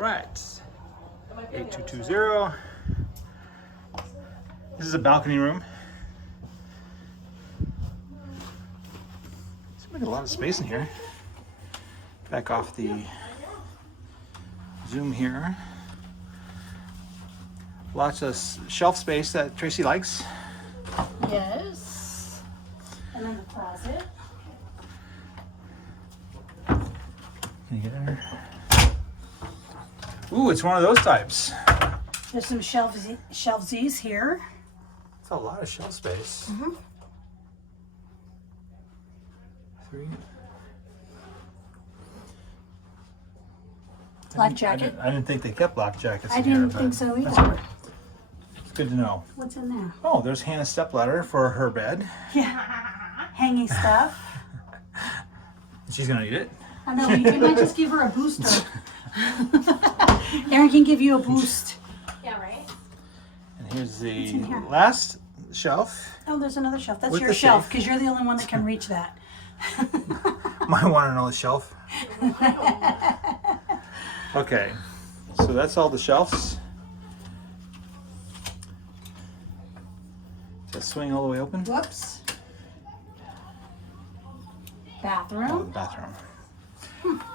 All right. 8220. This is a balcony room. Seems like a lot of space in here. Back off the zoom here. Lots of shelf space that Tracy likes. Yes. And then the closet. Can you get in there? Ooh, it's one of those types. There's some shelvesies here. It's a lot of shelf space. Mm-hmm. 3. Life jacket. I didn't think they kept lock jackets I in here. didn't but think so that's either. all right. It's good to know. What's in there? Oh, there's Hannah's stepladder for her bed. Yeah. Hanging stuff. She's gonna need it. I know, you might just give her a booster. Aaron can give you a boost. Yeah, right? And here's the in here? last shelf. Oh, there's another shelf. That's With your the shelf, safe. because you're the only one that can reach that. My one and only shelf. Okay, so that's all the shelves. Does that swing all the way open? Whoops. Oh, the Bathroom. bathroom.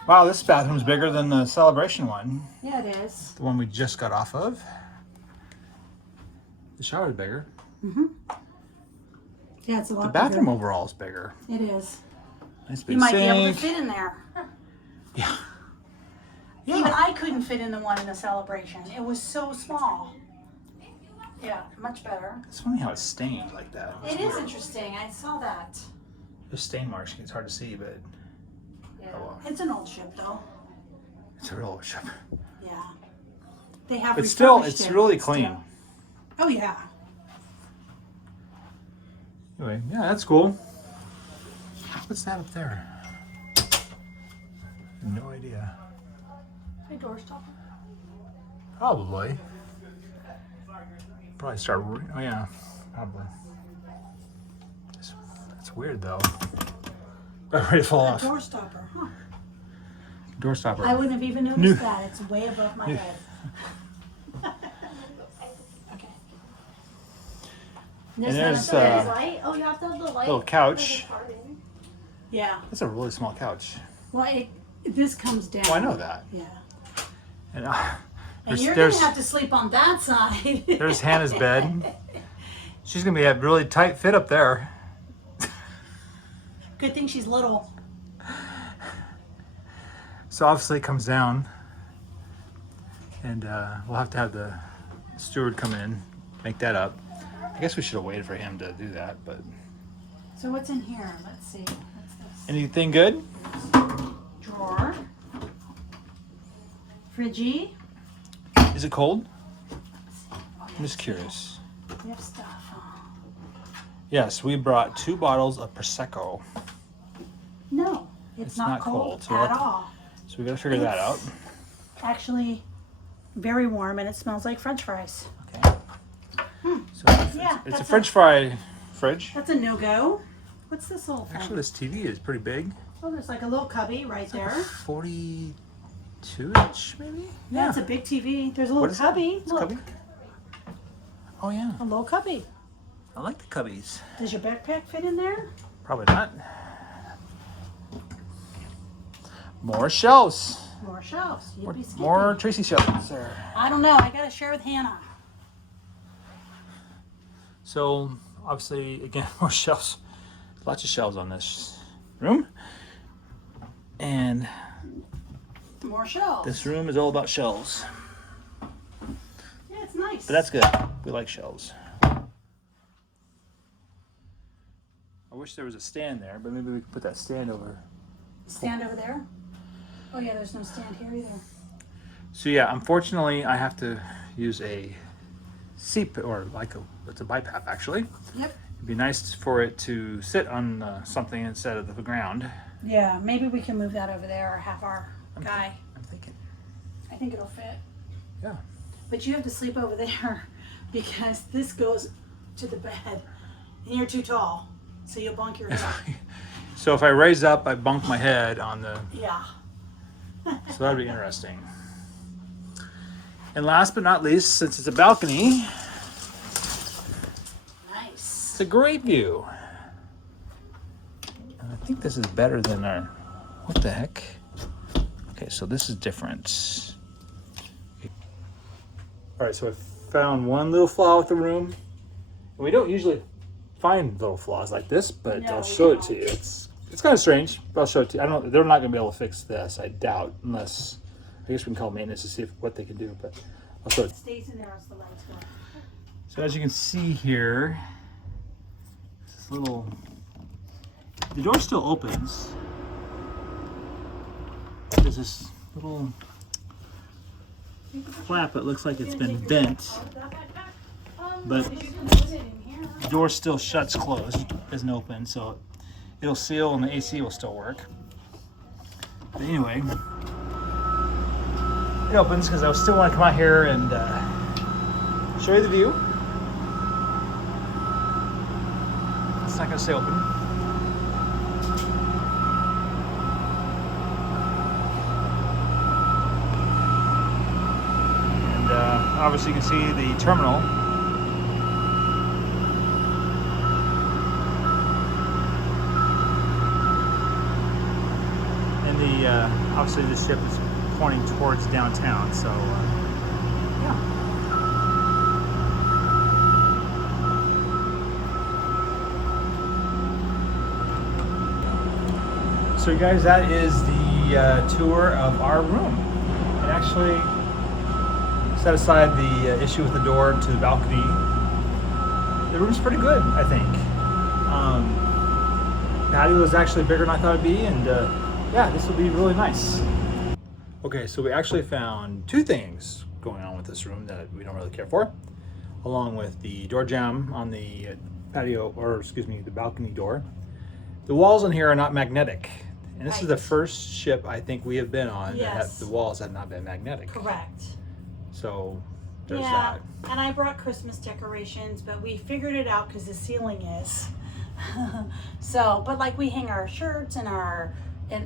Wow, this bathroom's bigger than the celebration one. Yeah, it is. The one we just got off of. The shower's bigger. Mm-hmm. Yeah, it's a lot The bathroom bigger. overall is bigger. It is. Nice big You might be able to sink. fit in there. Yeah. Even Yeah. I couldn't fit in the one in the celebration. It was so small. Yeah, much better. It's funny how it's stained like that. It is interesting. I saw that. There's stain marks. It's hard to see, but Yeah. Oh, well. It's an old ship, though. it's a real ship. Yeah. They have. But still, refurbished it's it, really but clean. still. Oh yeah. Anyway, yeah, that's cool. What's that up there? No idea. Hey, doorstopper. Probably. Probably start. Oh yeah, probably. That's weird though. About ready to fall A off. doorstopper, huh? Door stopper. I wouldn't have even noticed New- that. It's way above my New- head. Okay. And there's Light? Oh, you have to have the light. little couch. Yeah. That's a really small couch. Well, this comes down. Oh, I know that. Yeah. And And there's you're there's, gonna have to sleep on that side. there's Hannah's bed. She's gonna be a really tight fit up there. Good thing she's little. So obviously it comes down, and we'll have to have the steward come in, make that up. I guess we should have waited for him to do that, but So what's in here? Let's see. What's this? anything good? Drawer. Friggy. Is it cold? Oh, I'm just curious. We have stuff. Huh? Yes, we brought 2 bottles of Prosecco, No, it's not cold so at we'll- all. so we gotta figure that out. Actually, very warm, and it smells like French fries. Okay. So Yeah, it's a that's French fry fridge. That's a no-go. What's this little thing? Actually, this TV is pretty big. Oh, there's like a little cubby right there. 42-inch, maybe? Yeah, it's a big TV. There's a What little is that? cubby. It's a Look, cubby? Oh yeah, a little cubby. I like the cubbies. Does your backpack fit in there? Probably not. More shelves. More shelves. Yippee skippy. More Tracy shelves. I don't know. I gotta share with Hannah. So obviously, again, more shelves. Lots of shelves on this room. And More shelves. this room is all about shelves. Yeah, it's nice. But that's good. We like shelves. I wish there was a stand there, but maybe we could put that stand over. Stand over there. Oh yeah, there's no stand here either. So yeah, unfortunately, I have to use a seat, or it's a BiPAP actually. Yep. It'd be nice for it to sit on something instead of the ground. Yeah, maybe we can move that over there or have our guy. I'm thinking. I think it'll fit. Yeah. But you have to sleep over there because this goes to the bed and you're too tall. So you'll bunk your head. So if I raise up, I bunk my head on the. Yeah. So that'd be interesting. And last but not least, since it's a balcony, Nice. it's a great view. And I think this is better than our, what the heck? Okay, so this is different. All right, so I found one little flaw with the room. We don't usually find little flaws like this, but No, I'll we show it to don't. you. It's kind of strange, but I'll show it to you. I don't. They're not going to be able to fix this, I doubt, unless I guess we can call maintenance to see what they can do. But I'll show it. It stays in there as the lights go. So as you can see here, this little, the door still opens. There's this little flap that looks like it's been bent, but the door still shuts closed, doesn't open, so it'll seal and the AC will still work. But anyway, it opens because I still want to come out here and show you the view. It's not going to stay open. And obviously you can see the terminal. And the obviously the ship is pointing towards downtown, so yeah. So you guys, that is the tour of our room. And actually, set aside the issue with the door to the balcony, the room's pretty good, I think. Patio is actually bigger than I thought it'd be, and yeah, this will be really nice. Okay, so we actually found two things going on with this room that we don't really care for, along with the door jamb on the patio, or excuse me, the balcony door. The walls in here are not magnetic. And this is the first ship I think we have been on that the walls have not been magnetic. Correct. So there's Yeah, that. and I brought Christmas decorations, but we figured it out because the ceiling is. So, but like we hang our shirts and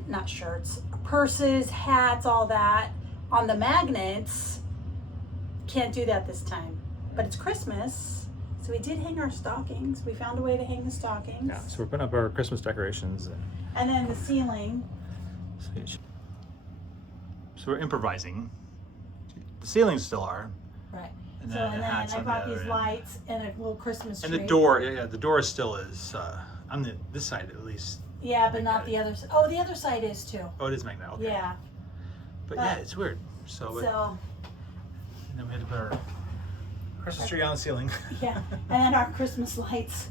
not shirts, purses, hats, all that on the magnets. Can't do that this time. But it's Christmas, so we did hang our stockings. We found a way to hang the stockings. Yeah, so we're putting up our Christmas decorations. And then the ceiling. So we're improvising. The ceilings still are. Right. And So then and the then hats I on the brought other these end. lights and a little Christmas tree. And the door, yeah, the door still is on this side at least. Yeah, but not the other side. Oh, the other side is too. Oh, it is magnetic. Okay. Yeah. But yeah, it's weird. So, So and then we had to put our Christmas tree on the ceiling. yeah, and then our Christmas lights.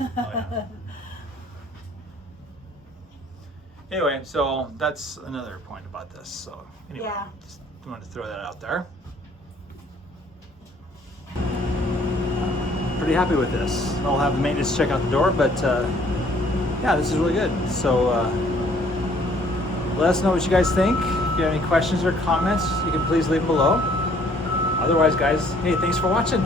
Yeah. Anyway, so that's another point about this. So anyway, Yeah. just wanted to throw that out there. Pretty happy with this. I'll have the maintenance check out the door, but yeah, this is really good. So let us know what you guys think. If you have any questions or comments, you can please leave them below. Otherwise, guys, hey, thanks for watching.